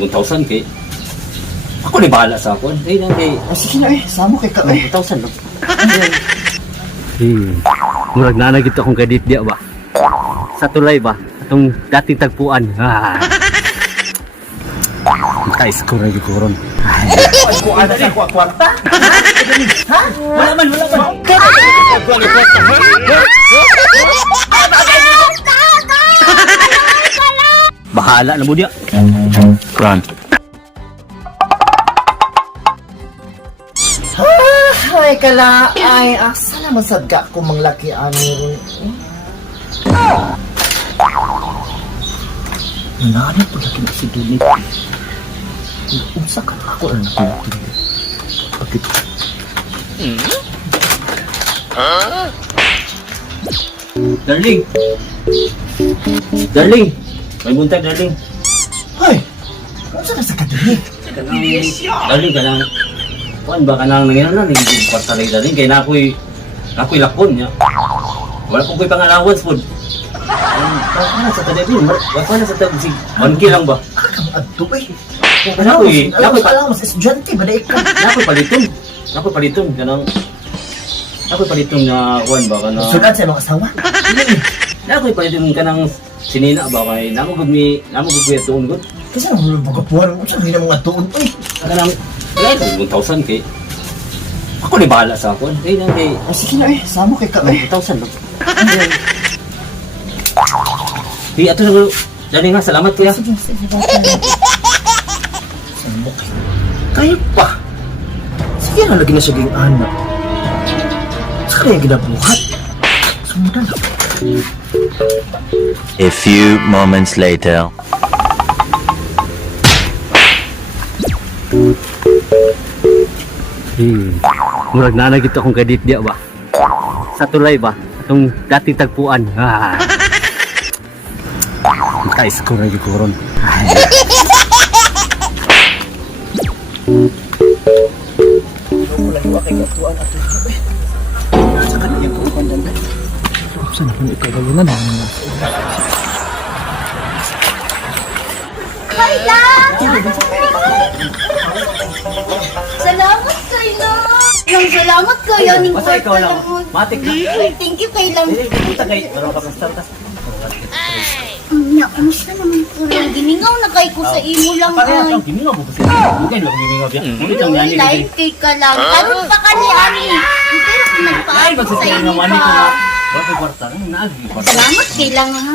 1,000 kay ako ni bahala sa akon. Eh nang kay Sige na sama kay ka 1,000 lang. Murag na gito akong kadit dia ba. Sa tulay ba? Atong dating tagpuan. Kais ko rin ko ron. Ko ada sa kwarta. Ha? Wala man. Bahala na mo dia. Run. Ay kala ay asa naman sadga ko manglaki ani. Nanay po laki na si Dili. Unsa ka ako ang nakulaki. Bakit? Darling, may buntag darling. Hoy, unsa na sa kadili? Darling ka lang. Kuan ba ka nang nangyayari na nagiging kwarta rin darling. Kaya na ako'y lakon niya. Wala ko ko'y pangalawas po. Wala sa tadabin. Wala sa tadabin. 1K lang ba? Kakang adto eh. Nakoy alam mo sa estudyante ba daig ka? Nakoy paliton kanang nakoy paliton na kuan ba kana Sudan sa mga asawa. nakoy paliton kanang sinina ba kay namo gud kuya tuon gud Kasi nang mga pagapuan mo sa hindi na mga tuon eh. kanang wala 1,000 kay ako ni bahala sa akon. Eh nang kay Sige na sama kay ka 1,000 lang. Di ato na dali nga salamat kuya. Sige. Kaya pa. Sige na lagi na siya ging anak. Sa kaya ginabuhat. Sumudan na. A few moments later. Murag na gito akong kadit dia ba. Sa tulay ba? Atong dating tagpuan. Kais ko rin ko ron. Wala kay katuan ato. Sa kanya ko pandan. Saan ko ikagalunan na? Kayla! Salamat Kayla! Salamat kayo ning Basta ikaw lang. Matik na. Thank you Kayla. Punta kay wala ka pastar tas. Kamusta naman ko? Giningaw na kay ko sa imo lang Pareha ay. lang gimingaw mo kasi. Mugay lang gimingaw biya. Muli tang Uy, yani. live cake ka lang. Karon pa ka ni Ani. Pero Ay nagpaano sa magsasabi iyo nga wani ko pa. na. Wala ko kwarta nang naagi. Salamat Kayla ha.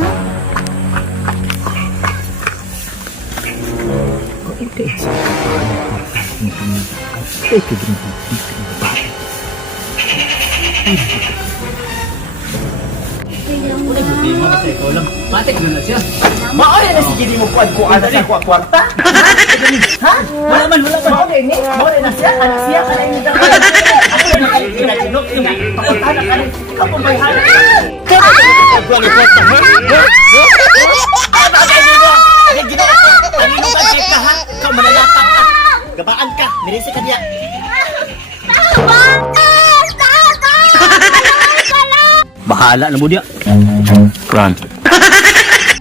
Hindi mo kasi ikaw lang. Matik na siya. Maoy na sige di mo puan ko ada sa kwarta. Ha? Wala man. Maoy ni. Maoy na siya. Anak siya ka na ini daw. Ako na kay kinachinok yung pagkana ka ni kapon bay hal. Gabaan ka, mirisi ka diya. Bahala na mo dia. Run.